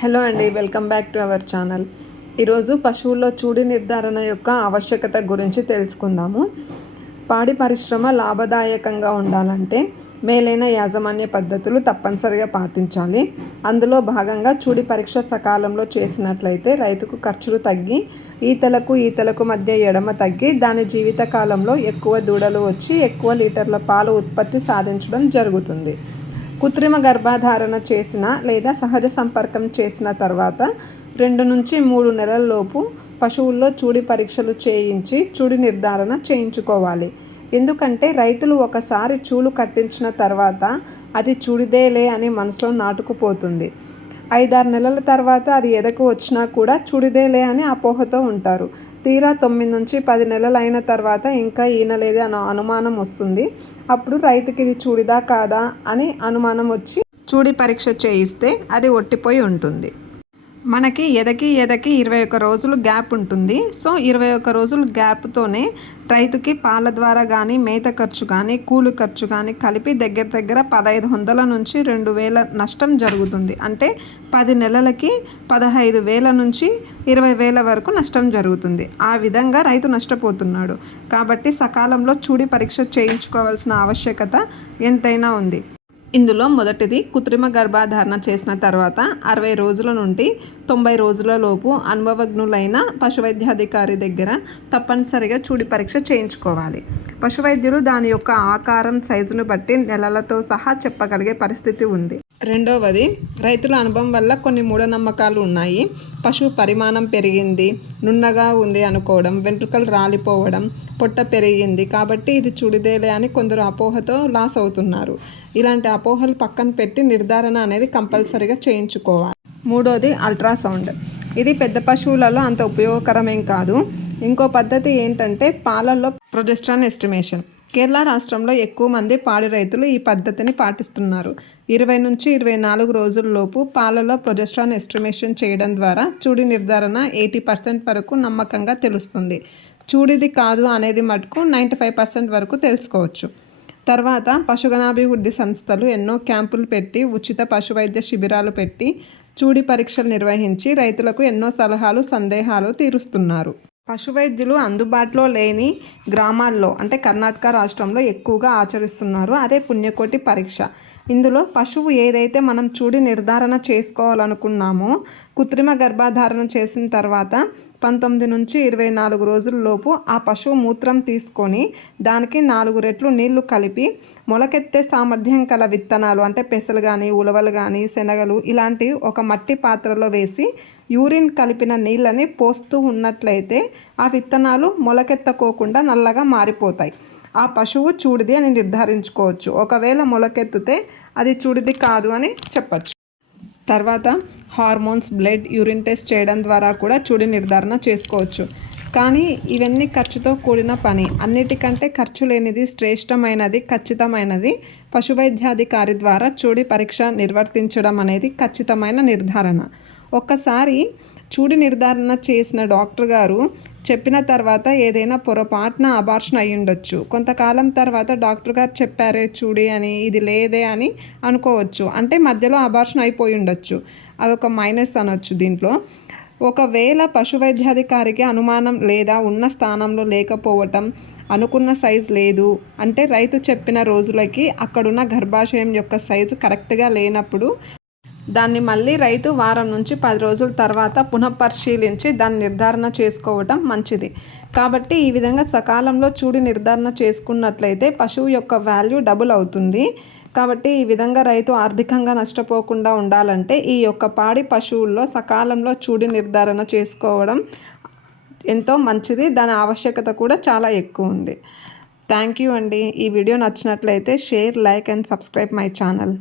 Hello అండి welcome back to our channel. ఈరోజు పశువుల్లో చూడి నిర్ధారణ యొక్క ఆవశ్యకత గురించి తెలుసుకుందాము. పాడి పరిశ్రమ లాభదాయకంగా ఉండాలంటే మేలైన యాజమాన్య పద్ధతులు తప్పనిసరిగా పాటించాలి. అందులో భాగంగా చూడి పరీక్ష సకాలంలో చేసినట్లయితే రైతుకు ఖర్చులు తగ్గి ఈతలకు ఈతలకు మధ్య ఎడమ తగ్గి దాని జీవితకాలంలో ఎక్కువ దూడలు వచ్చి ఎక్కువ లీటర్ల పాలు ఉత్పత్తి సాధించడం జరుగుతుంది. కృత్రిమ గర్భధారణ చేసిన లేదా సహజ సంపర్కం చేసిన తర్వాత రెండు నుంచి మూడు నెలల్లోపు పశువుల్లో చూడి పరీక్షలు చేయించి చూడి నిర్ధారణ చేయించుకోవాలి. ఎందుకంటే రైతులు ఒకసారి చూలు కట్టించిన తర్వాత అది చూడిదేలే అని మనసులో నాటుకుపోతుంది. ఐదారు నెలల తర్వాత అది ఎదకు వచ్చినా కూడా చూడిదేలే అని అపోహతో ఉంటారు. తీరా తొమ్మిది నుంచి పది నెలలు అయిన తర్వాత ఇంకా ఈనలేదే అన్న అనుమానం వస్తుంది. అప్పుడు రైతుకి ఇది చూడిదా కాదా అని అనుమానం వచ్చి చూడి పరీక్ష చేయిస్తే అది ఒట్టిపోయి ఉంటుంది. మనకి ఎదకి ఎదకి ఇరవై ఒక్క రోజులు గ్యాప్ ఉంటుంది. సో ఇరవై ఒక్క రోజులు గ్యాప్తోనే రైతుకి పాల ద్వారా కానీ మేత ఖర్చు కానీ కూలి ఖర్చు కానీ కలిపి దగ్గర దగ్గర పదహైదు వందల నుంచి రెండు వేల నష్టం జరుగుతుంది. అంటే పది నెలలకి పదహైదు వేల నుంచి ఇరవై వేల వరకు నష్టం జరుగుతుంది. ఆ విధంగా రైతు నష్టపోతున్నాడు. కాబట్టి సకాలంలో చూడి పరీక్ష చేయించుకోవాల్సిన ఆవశ్యకత ఎంతైనా ఉంది. ఇందులో మొదటిది కృత్రిమ గర్భధారణ చేసిన తర్వాత అరవై రోజుల నుండి తొంభై రోజుల లోపు అనుభవజ్ఞులైన పశువైద్యాధికారి దగ్గర తప్పనిసరిగా చూడి పరీక్ష చేయించుకోవాలి. పశువైద్యులు దాని యొక్క ఆకారం సైజును బట్టి నెలలతో సహా చెప్పగలిగే పరిస్థితి ఉంది. రెండవది రైతుల అనుభవం వల్ల కొన్ని మూఢనమ్మకాలు ఉన్నాయి. పశువు పరిమాణం పెరిగింది నున్నగా ఉంది అనుకోవడం వెంట్రుకలు రాలిపోవడం పొట్ట పెరిగింది కాబట్టి ఇది చుడిదేలే అని కొందరు అపోహతో లాస్ అవుతున్నారు. ఇలాంటి అపోహలు పక్కన పెట్టి నిర్ధారణ అనేది కంపల్సరీగా చేయించుకోవాలి. మూడోది అల్ట్రాసౌండ్. ఇది పెద్ద పశువులలో అంత ఉపయోగకరమేం కాదు. ఇంకో పద్ధతి ఏంటంటే పాలల్లో ప్రొజెస్ట్రాన్ ఎస్టిమేషన్. కేరళ రాష్ట్రంలో ఎక్కువ మంది పాడి రైతులు ఈ పద్ధతిని పాటిస్తున్నారు. ఇరవై నుంచి ఇరవై నాలుగు రోజుల్లోపు పాలలో ప్రొజెస్ట్రాన్ ఎస్టిమేషన్ చేయడం ద్వారా చూడి నిర్ధారణ ఎయిటీ పర్సెంట్ వరకు నమ్మకంగా తెలుస్తుంది. చూడిది కాదు అనేది మటుకు నైంటీ ఫైవ్ పర్సెంట్ వరకు తెలుసుకోవచ్చు. తర్వాత పశుగణాభివృద్ధి సంస్థలు ఎన్నో క్యాంపులు పెట్టి ఉచిత పశువైద్య శిబిరాలు పెట్టి చూడి పరీక్షలు నిర్వహించి రైతులకు ఎన్నో సలహాలు సందేహాలు తీరుస్తున్నారు. పశువైద్యులు అందుబాటులో లేని గ్రామాల్లో అంటే కర్ణాటక రాష్ట్రంలో ఎక్కువగా ఆచరిస్తున్నారు. అదే పుణ్యకోటి పరీక్ష. ఇందులో పశువు ఏదైతే మనం చూడి నిర్ధారణ చేసుకోవాలనుకున్నామో కృత్రిమ గర్భధారణ చేసిన తర్వాత పంతొమ్మిది నుంచి ఇరవై నాలుగు రోజుల్లోపు ఆ పశువు మూత్రం తీసుకొని దానికి నాలుగు రెట్లు నీళ్ళు కలిపి మొలకెత్తే సామర్థ్యం కల విత్తనాలు అంటే పెసలు కానీ ఉలవలు కానీ శనగలు ఇలాంటివి ఒక మట్టి పాత్రలో వేసి యూరిన్ కలిపిన నీళ్ళని పోస్తూ ఉన్నట్లయితే ఆ విత్తనాలు మొలకెత్తకోకుండా నల్లగా మారిపోతాయి. ఆ పశువు చూడిది అని నిర్ధారించుకోవచ్చు. ఒకవేళ మొలకెత్తితే అది చూడిది కాదు అని చెప్పచ్చు. తర్వాత హార్మోన్స్ బ్లడ్ యూరిన్ టెస్ట్ చేయడం ద్వారా కూడా చూడి నిర్ధారణ చేసుకోవచ్చు. కానీ ఇవన్నీ ఖర్చుతో కూడిన పని. అన్నిటికంటే ఖర్చు లేనిది శ్రేష్టమైనది ఖచ్చితమైనది పశువైద్యాధికారి ద్వారా చూడి పరీక్ష నిర్వర్తించడం అనేది ఖచ్చితమైన నిర్ధారణ. ఒక్కసారి చూడి నిర్ధారణ చేసిన డాక్టర్ గారు చెప్పిన తర్వాత ఏదైనా పొరపాటున అబార్షన్ అయి ఉండొచ్చు. కొంతకాలం తర్వాత డాక్టర్ గారు చెప్పారే చూడి అని ఇది లేదే అని అనుకోవచ్చు. అంటే మధ్యలో అబార్షన్ అయిపోయి ఉండొచ్చు. అదొక మైనస్ అనొచ్చు దీంట్లో. ఒకవేళ పశువైద్యాధికారికి అనుమానం లేదా ఉన్న స్థానంలో లేకపోవటం అనుకున్న సైజు లేదు అంటే రైతు చెప్పిన రోజులకి అక్కడున్న గర్భాశయం యొక్క సైజు కరెక్ట్గా లేనప్పుడు దాన్ని మళ్ళీ రైతు వారం నుంచి పది రోజుల తర్వాత పునఃపరిశీలించి దాన్ని నిర్ధారణ చేసుకోవటం మంచిది. కాబట్టి ఈ విధంగా సకాలంలో చూడి నిర్ధారణ చేసుకున్నట్లయితే పశువు యొక్క వాల్యూ డబుల్ అవుతుంది. కాబట్టి ఈ విధంగా రైతు ఆర్థికంగా నష్టపోకుండా ఉండాలంటే ఈ యొక్క పాడి పశువుల్లో సకాలంలో చూడి నిర్ధారణ చేసుకోవడం ఎంతో మంచిది. దాని ఆవశ్యకత కూడా చాలా ఎక్కువ ఉంది. థ్యాంక్ యూ అండి. ఈ వీడియో నచ్చినట్లయితే share like and subscribe my channel.